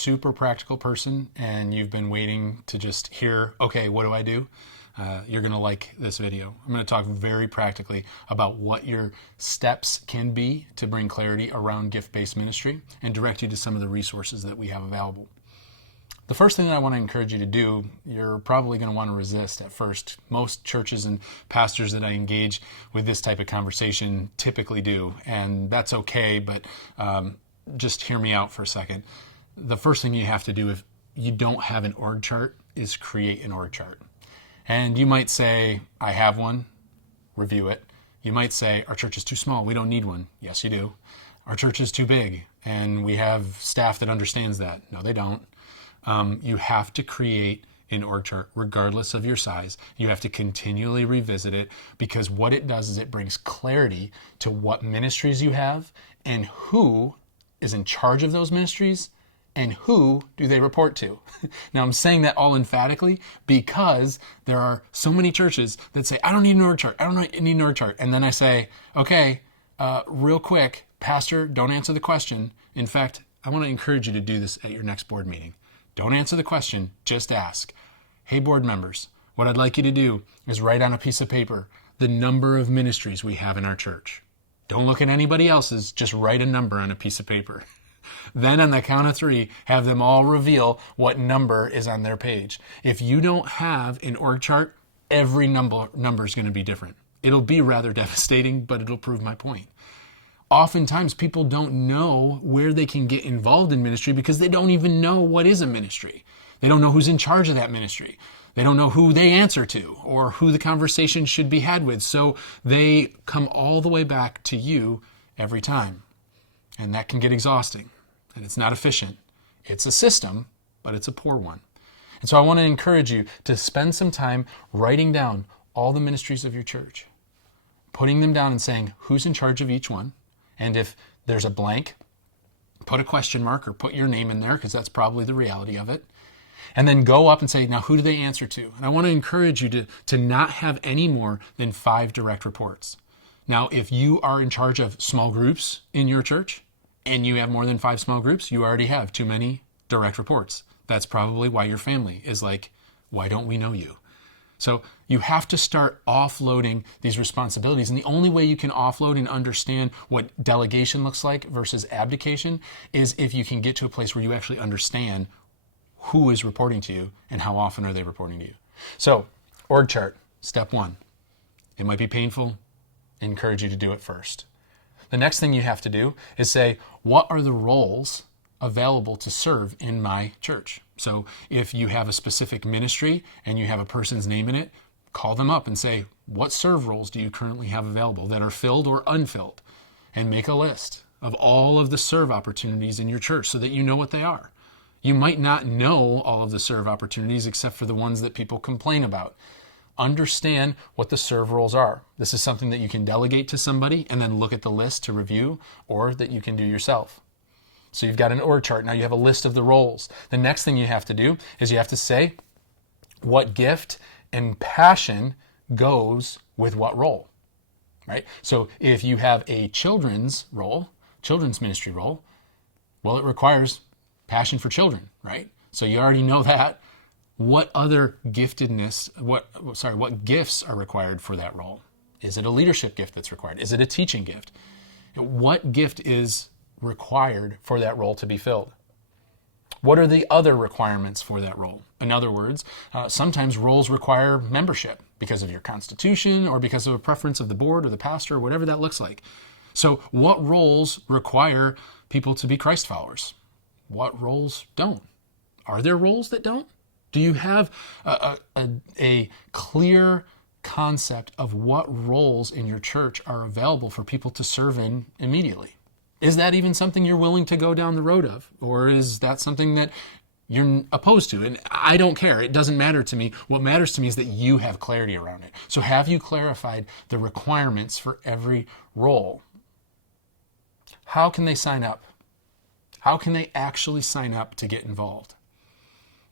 super practical person and you've been waiting to just hear, okay, what do I do? You're going to like this video. I'm going to talk very practically about what your steps can be to bring clarity around gift-based ministry and direct you to some of the resources that we have available. The first thing that I want to encourage you to do, you're probably going to want to resist at first. Most churches and pastors that I engage with this type of conversation typically do, and that's okay, but just hear me out for a second. The first thing you have to do if you don't have an org chart is create an org chart. And you might say, I have one, review it. You might say, our church is too small, we don't need one. Yes, you do. Our church is too big, and we have staff that understands that. No, they don't. You have to create an org chart regardless of your size. You have to continually revisit it because what it does is it brings clarity to what ministries you have and who is in charge of those ministries and who do they report to. Now I'm saying that all emphatically because there are so many churches that say, I don't need an org chart. I don't need an org chart. And then I say, okay, real quick, pastor, don't answer the question. In fact, I want to encourage you to do this at your next board meeting. Don't answer the question, just ask. Hey, board members, what I'd like you to do is write on a piece of paper the number of ministries we have in our church. Don't look at anybody else's, just write a number on a piece of paper. Then on the count of 3, have them all reveal what number is on their page. If you don't have an org chart, every number is going to be different. It'll be rather devastating, but it'll prove my point. Oftentimes people don't know where they can get involved in ministry because they don't even know what is a ministry. They don't know who's in charge of that ministry. They don't know who they answer to or who the conversation should be had with. So they come all the way back to you every time. And that can get exhausting. And it's not efficient. It's a system, but it's a poor one. And so I want to encourage you to spend some time writing down all the ministries of your church, putting them down and saying who's in charge of each one. And if there's a blank, put a question mark or put your name in there because that's probably the reality of it. And then go up and say, now who do they answer to? And I want to encourage you to not have any more than 5 direct reports. Now, if you are in charge of small groups in your church and you have more than 5 small groups, you already have too many direct reports. That's probably why your family is like, why don't we know you? So you have to start offloading these responsibilities. And the only way you can offload and understand what delegation looks like versus abdication is if you can get to a place where you actually understand who is reporting to you and how often are they reporting to you. So org chart, step 1. It might be painful. I encourage you to do it first. The next thing you have to do is say, what are the roles available to serve in my church? So if you have a specific ministry and you have a person's name in it, call them up and say, what serve roles do you currently have available that are filled or unfilled? And make a list of all of the serve opportunities in your church so that you know what they are. You might not know all of the serve opportunities except for the ones that people complain about. Understand what the serve roles are. This is something that you can delegate to somebody and then look at the list to review, or that you can do yourself. So you've got an org chart. Now you have a list of the roles. The next thing you have to do is you have to say what gift and passion goes with what role, right? So if you have a children's role, children's ministry role, well, it requires passion for children, right? So you already know that. What other giftedness, what gifts are required for that role? Is it a leadership gift that's required? Is it a teaching gift? What gift is required for that role to be filled? What are the other requirements for that role? In other words, sometimes roles require membership because of your constitution or because of a preference of the board or the pastor or whatever that looks like. So what roles require people to be Christ followers? What roles don't? Are there roles that don't? Do you have a clear concept of what roles in your church are available for people to serve in immediately? Is that even something you're willing to go down the road of? Or is that something that you're opposed to? And I don't care. It doesn't matter to me. What matters to me is that you have clarity around it. So have you clarified the requirements for every role? How can they sign up? How can they actually sign up to get involved?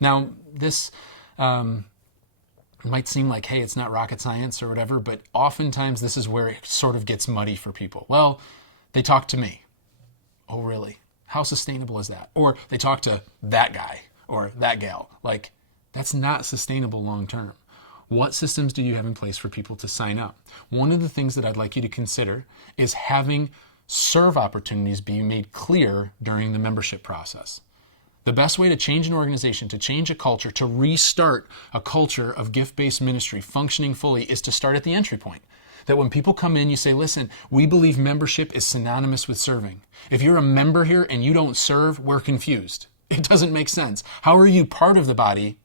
Now, this might seem like, hey, it's not rocket science or whatever, but oftentimes this is where it sort of gets muddy for people. Well, they talk to me. Oh, really? How sustainable is that? Or they talk to that guy or that gal. Like, that's not sustainable long term. What systems do you have in place for people to sign up? One of the things that I'd like you to consider is having serve opportunities be made clear during the membership process. The best way to change an organization, to change a culture, to restart a culture of gift-based ministry functioning fully is to start at the entry point. That when people come in, you say, listen, we believe membership is synonymous with serving. If you're a member here and you don't serve, we're confused. It doesn't make sense. How are you part of the body,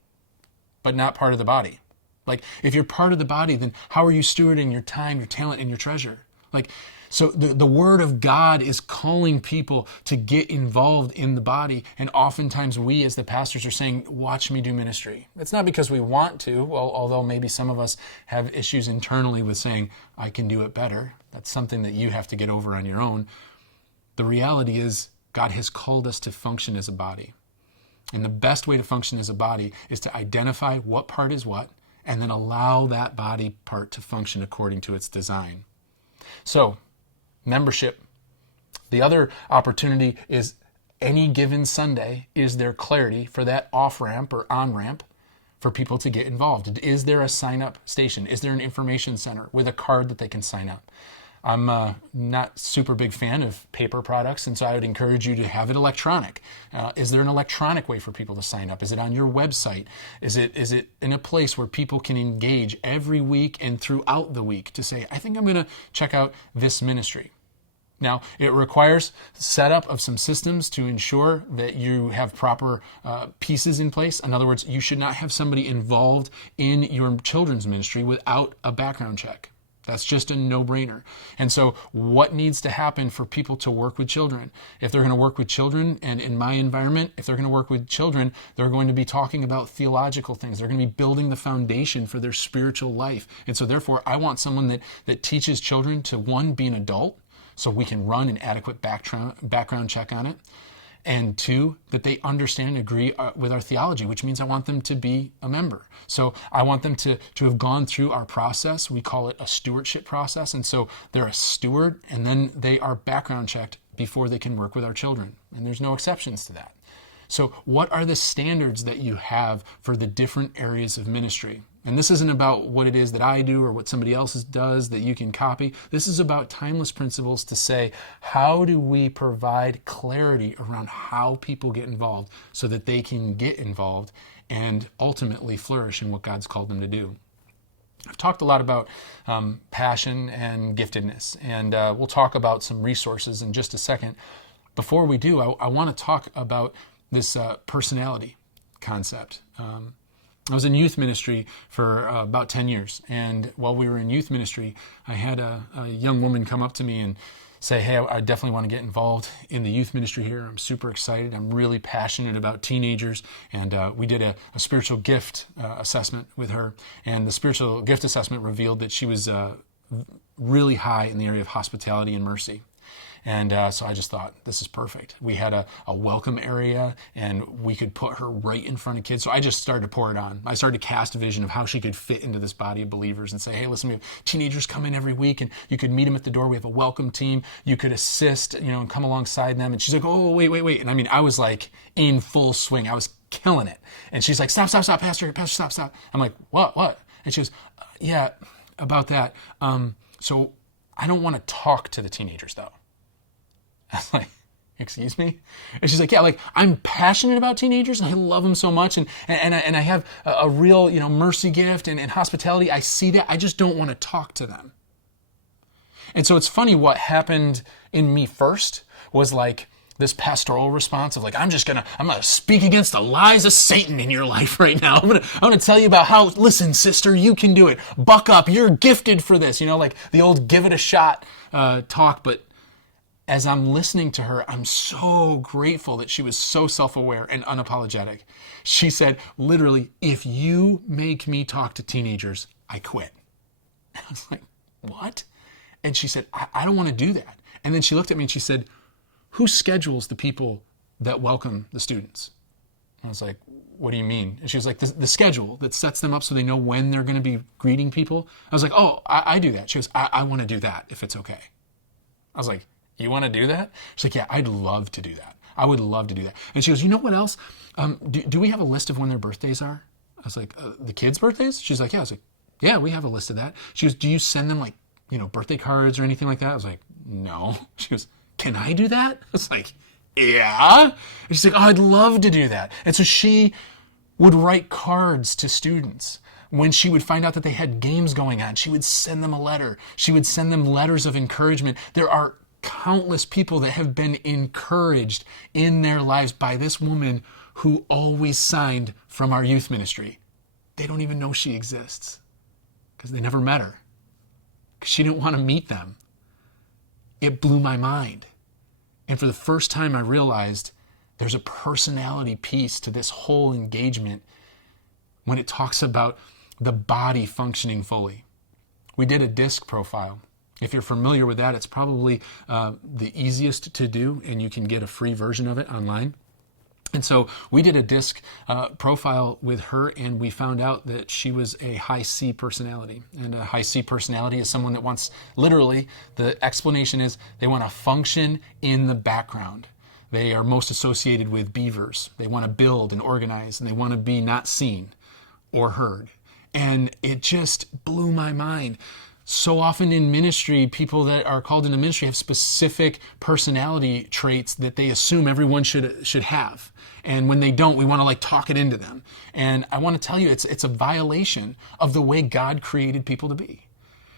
but not part of the body? Like, if you're part of the body, then how are you stewarding your time, your talent, and your treasure? Like, so the Word of God is calling people to get involved in the body. And oftentimes we as the pastors are saying, watch me do ministry. It's not because we want to, well, although maybe some of us have issues internally with saying, I can do it better. That's something that you have to get over on your own. The reality is God has called us to function as a body. And the best way to function as a body is to identify what part is what, and then allow that body part to function according to its design. So, membership. The other opportunity is any given Sunday, is there clarity for that off-ramp or on-ramp for people to get involved? Is there a sign-up station? Is there an information center with a card that they can sign up? I'm not super big fan of paper products, and so I would encourage you to have it electronic. Is there an electronic way for people to sign up? Is it on your website? Is it in a place where people can engage every week and throughout the week to say, I think I'm going to check out this ministry? Now, it requires setup of some systems to ensure that you have proper pieces in place. In other words, you should not have somebody involved in your children's ministry without a background check. That's just a no-brainer. And so what needs to happen for people to work with children? If they're going to work with children, and in my environment, if they're going to work with children, they're going to be talking about theological things. They're going to be building the foundation for their spiritual life. And so therefore, I want someone that teaches children to, one, be an adult, so we can run an adequate background check on it. And two, that they understand and agree with our theology, which means I want them to be a member. So I want them to have gone through our process. We call it a stewardship process. And so they're a steward, and then they are background checked before they can work with our children. And there's no exceptions to that. So what are the standards that you have for the different areas of ministry? And this isn't about what it is that I do or what somebody else does that you can copy. This is about timeless principles to say, how do we provide clarity around how people get involved so that they can get involved and ultimately flourish in what God's called them to do? I've talked a lot about passion and giftedness, and we'll talk about some resources in just a second. Before we do, I want to talk about this personality concept. I was in youth ministry for about 10 years, and while we were in youth ministry, I had a young woman come up to me and say, hey, I definitely want to get involved in the youth ministry here. I'm super excited. I'm really passionate about teenagers, and we did a spiritual gift assessment with her, and the spiritual gift assessment revealed that she was really high in the area of hospitality and mercy. And so I just thought, this is perfect. We had a welcome area, and we could put her right in front of kids. So I just started to pour it on. I started to cast a vision of how she could fit into this body of believers and say, hey, listen, we have teenagers come in every week, and you could meet them at the door. We have a welcome team. You could assist, and come alongside them. And she's like, oh, wait. And I mean, I was like in full swing. I was killing it. And she's like, stop, Pastor, stop. I'm like, what? And she goes, yeah, about that. So I don't want to talk to the teenagers, though. I was like, excuse me? And she's like, yeah, I'm passionate about teenagers, and I love them so much, and I have a real, mercy gift and hospitality. I see that. I just don't want to talk to them. And so it's funny, what happened in me first was like this pastoral response of I'm gonna speak against the lies of Satan in your life right now. I'm gonna tell you about how, listen, sister, you can do it. Buck up. You're gifted for this. Like the old give it a shot talk. But as I'm listening to her, I'm so grateful that she was so self-aware and unapologetic. She said, literally, if you make me talk to teenagers, I quit. And I was like, what? And she said, I don't want to do that. And then she looked at me and she said, who schedules the people that welcome the students? And I was like, what do you mean? And she was like, the schedule that sets them up so they know when they're going to be greeting people. I was like, oh, I do that. She goes, I want to do that if it's okay. I was like, you want to do that? She's like, yeah, I'd love to do that. I would love to do that. And she goes, you know what else? Do we have a list of when their birthdays are? I was like, the kids' birthdays? She's like, yeah. I was like, yeah, we have a list of that. She goes, do you send them like, birthday cards or anything like that? I was like, no. She goes, can I do that? I was like, yeah. And she's like, oh, I'd love to do that. And so she would write cards to students. When she would find out that they had games going on, she would send them a letter. She would send them letters of encouragement. There are countless people that have been encouraged in their lives by this woman who always signed from our youth ministry. They don't even know she exists because they never met her, because she didn't want to meet them. It blew my mind. And for the first time, I realized there's a personality piece to this whole engagement when it talks about the body functioning fully. We did a DISC profile. If you're familiar with that, it's probably the easiest to do, and you can get a free version of it online. And so we did a DISC profile with her, and we found out that she was a high C personality. And a high C personality is someone that wants, literally, the explanation is they want to function in the background. They are most associated with beavers. They want to build and organize, and they want to be not seen or heard. And it just blew my mind. So often in ministry, people that are called into ministry have specific personality traits that they assume everyone should have. And when they don't, we want to talk it into them. And I want to tell you, it's a violation of the way God created people to be.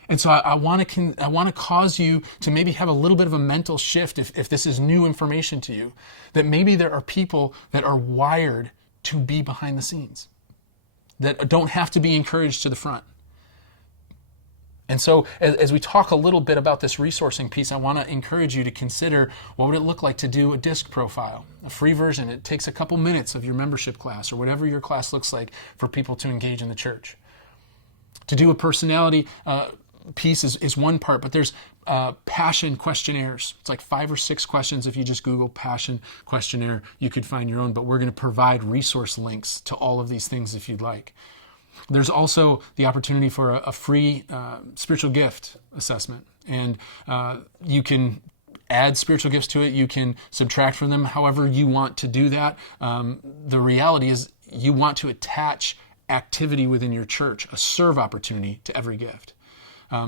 And so I want to cause you to maybe have a little bit of a mental shift if this is new information to you, that maybe there are people that are wired to be behind the scenes, that don't have to be encouraged to the front. And so as we talk a little bit about this resourcing piece, I want to encourage you to consider what would it look like to do a DISC profile, a free version. It takes a couple minutes of your membership class or whatever your class looks like for people to engage in the church. To do a personality piece is one part, but there's passion questionnaires. It's like 5 or 6 questions. If you just Google passion questionnaire, you could find your own, but we're going to provide resource links to all of these things if you'd like. There's also the opportunity for a free spiritual gift assessment, and you can add spiritual gifts to it. You can subtract from them however you want to do that. The reality is you want to attach activity within your church, a serve opportunity to every gift.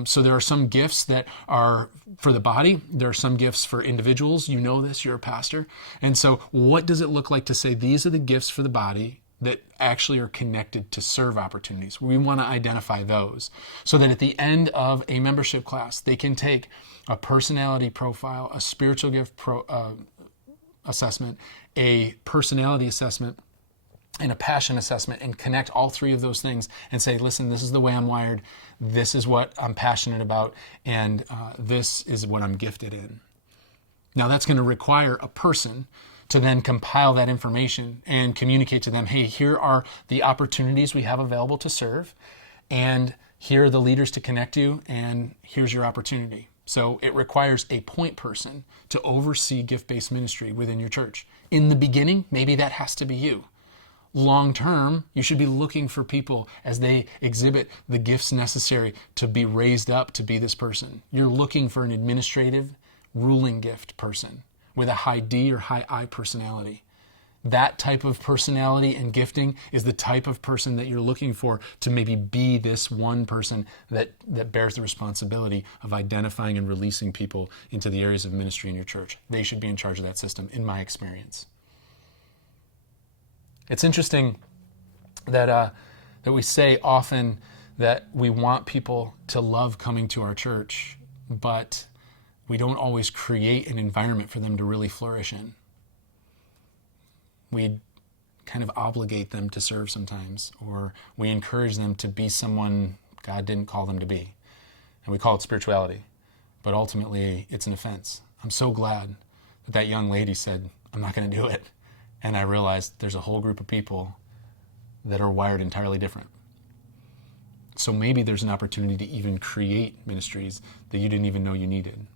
So there are some gifts that are for the body. There are some gifts for individuals. You know this, you're a pastor. And so what does it look like to say these are the gifts for the body that actually are connected to serve opportunities? We want to identify those so that at the end of a membership class, they can take a personality profile, a spiritual gift assessment, a personality assessment, and a passion assessment, and connect all 3 of those things and say, listen, this is the way I'm wired, this is what I'm passionate about, and this is what I'm gifted in. Now that's going to require a person to then compile that information and communicate to them, hey, here are the opportunities we have available to serve, and here are the leaders to connect you, and here's your opportunity. So it requires a point person to oversee gift-based ministry within your church. In the beginning, maybe that has to be you. Long term, you should be looking for people as they exhibit the gifts necessary to be raised up to be this person. You're looking for an administrative, ruling gift person with a high D or high I personality. That type of personality and gifting is the type of person that you're looking for to maybe be this one person that bears the responsibility of identifying and releasing people into the areas of ministry in your church. They should be in charge of that system, in my experience. It's interesting that we say often that we want people to love coming to our church, but we don't always create an environment for them to really flourish in. We kind of obligate them to serve sometimes, or we encourage them to be someone God didn't call them to be. And we call it spirituality, but ultimately it's an offense. I'm so glad that that young lady said, I'm not going to do it. And I realized there's a whole group of people that are wired entirely different. So maybe there's an opportunity to even create ministries that you didn't even know you needed.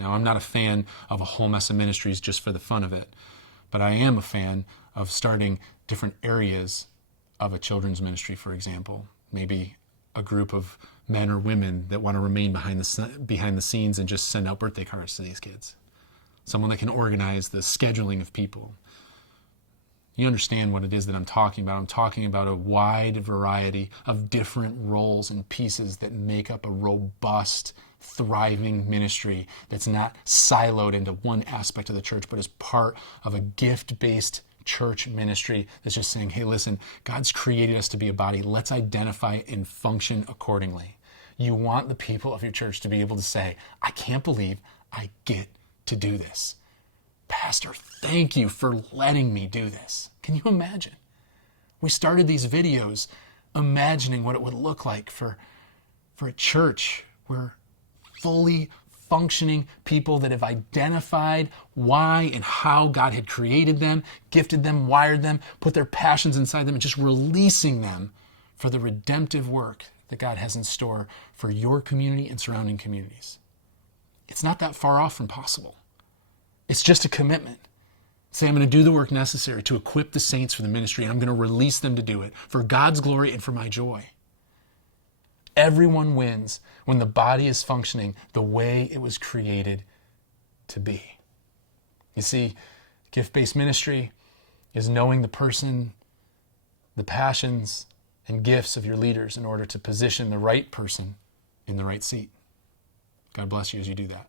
Now, I'm not a fan of a whole mess of ministries just for the fun of it, but I am a fan of starting different areas of a children's ministry, for example. Maybe a group of men or women that want to remain behind the scenes and just send out birthday cards to these kids. someone that can organize the scheduling of people. You understand what it is that I'm talking about. I'm talking about a wide variety of different roles and pieces that make up a robust, thriving ministry that's not siloed into one aspect of the church, but is part of a gift-based church ministry that's just saying, hey, listen, God's created us to be a body. Let's identify and function accordingly. You want the people of your church to be able to say, I can't believe I get to do this. Pastor, thank you for letting me do this. Can you imagine? We started these videos imagining what it would look like for a church where fully functioning people that have identified why and how God had created them, gifted them, wired them, put their passions inside them, and just releasing them for the redemptive work that God has in store for your community and surrounding communities. It's not that far off from possible. It's just a commitment. Say, I'm going to do the work necessary to equip the saints for the ministry, and I'm going to release them to do it for God's glory and for my joy. Everyone wins when the body is functioning the way it was created to be. You see, gift-based ministry is knowing the person, the passions, and gifts of your leaders in order to position the right person in the right seat. God bless you as you do that.